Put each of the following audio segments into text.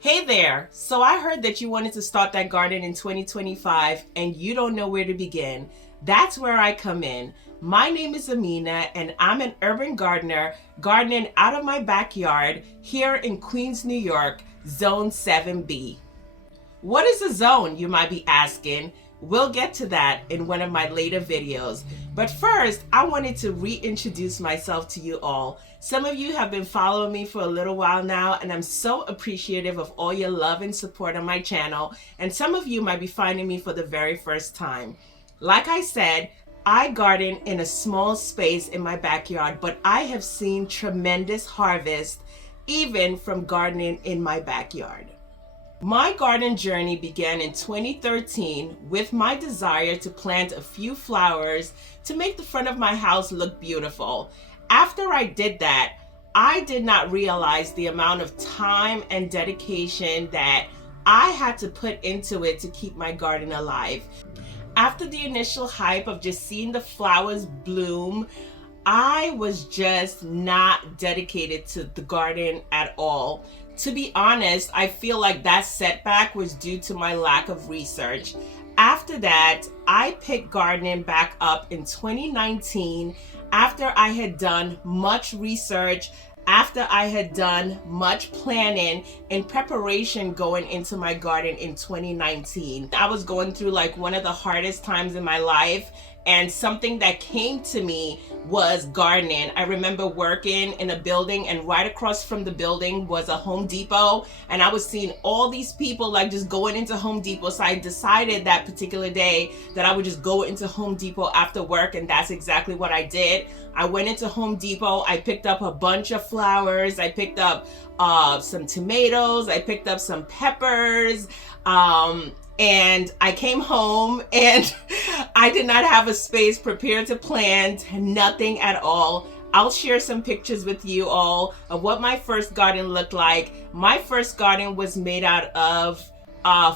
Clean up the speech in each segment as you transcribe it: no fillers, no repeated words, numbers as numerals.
Hey there! So I heard that you wanted to start that garden in 2025 and you don't know where to begin. That's where I come in. My name is Amina and I'm an urban gardener gardening out of my backyard here in Queens, New York, Zone 7B. What is a zone, you might be asking? We'll get to that in one of my later videos. But first, I wanted to reintroduce myself to you all. Some of you have been following me for a little while now, and I'm so appreciative of all your love and support on my channel. And some of you might be finding me for the very first time. Like I said, I garden in a small space in my backyard, but I have seen tremendous harvest even from gardening in my backyard. My garden journey began in 2013 with my desire to plant a few flowers to make the front of my house look beautiful. After I did that, I did not realize the amount of time and dedication that I had to put into it to keep my garden alive. After the initial hype of just seeing the flowers bloom, I was just not dedicated to the garden at all. To be honest, I feel like that setback was due to my lack of research. After that, I picked gardening back up in 2019 after I had done much research, after I had done much planning in preparation going into my garden in 2019. I was going through like one of the hardest times in my life, and something that came to me was gardening. I remember working in a building, and right across from the building was a Home Depot, and I was seeing all these people like just going into Home Depot. So I decided that particular day that I would just go into Home Depot after work, and that's exactly what I did. I went into Home Depot, I picked up a bunch of flowers, I picked up some tomatoes, I picked up some peppers, and I came home and I did not have a space prepared to plant, nothing at all. I'll share some pictures with you all of what my first garden looked like. My first garden was made out of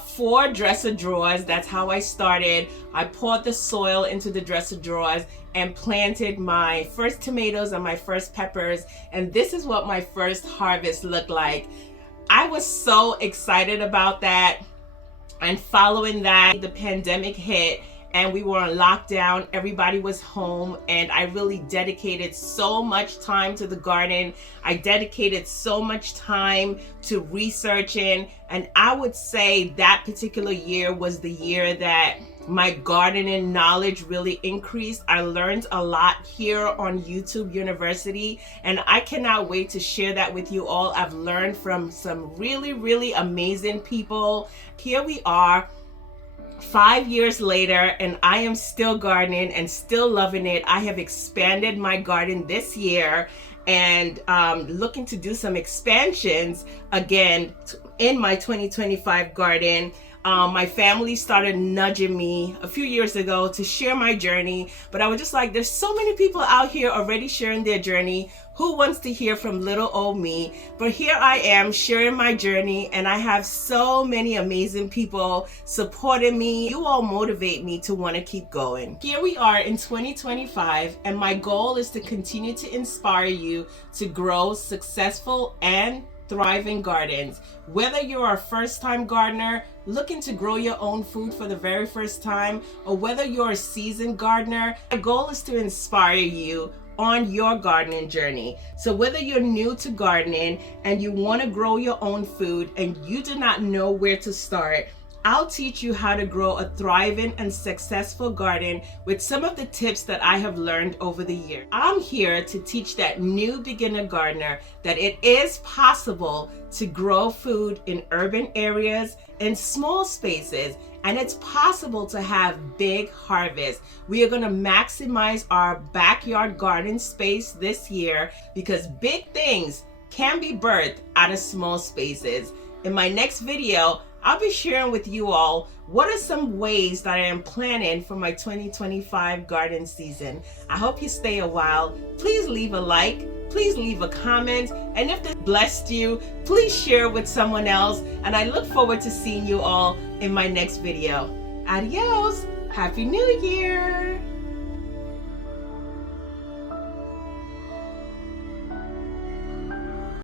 4 dresser drawers. That's how I started. I poured the soil into the dresser drawers and planted my first tomatoes and my first peppers. And this is what my first harvest looked like. I was so excited about that. And following that, the pandemic hit and we were on lockdown. Everybody was home, and I really dedicated so much time to the garden. I dedicated so much time to researching, and I would say that particular year was the year that my gardening knowledge really increased. I learned a lot here on YouTube University, and I cannot wait to share that with you all. I've learned from some really amazing people. Here we are 5 years later, and I am still gardening and still loving it. I have expanded my garden this year and looking to do some expansions again in my 2025 garden. My family started nudging me a few years ago to share my journey, but I was just like, there's so many people out here already sharing their journey. Who wants to hear from little old me? But here I am sharing my journey, and I have so many amazing people supporting me. You all motivate me to want to keep going. Here we are in 2025, and my goal is to continue to inspire you to grow successful and thriving gardens. Whether you're a first-time gardener looking to grow your own food for the very first time, or whether you're a seasoned gardener, my goal is to inspire you on your gardening journey. So whether you're new to gardening and you want to grow your own food and you do not know where to start, I'll teach you how to grow a thriving and successful garden with some of the tips that I have learned over the years. I'm here to teach that new beginner gardener that it is possible to grow food in urban areas, in small spaces, and it's possible to have big harvests. We are going to maximize our backyard garden space this year because big things can be birthed out of small spaces. In my next video, I'll be sharing with you all what are some ways that I am planning for my 2025 garden season. I hope you stay a while. Please leave a like, please leave a comment, and if this blessed you, please share with someone else, and I look forward to seeing you all in my next video. Adios! Happy New Year!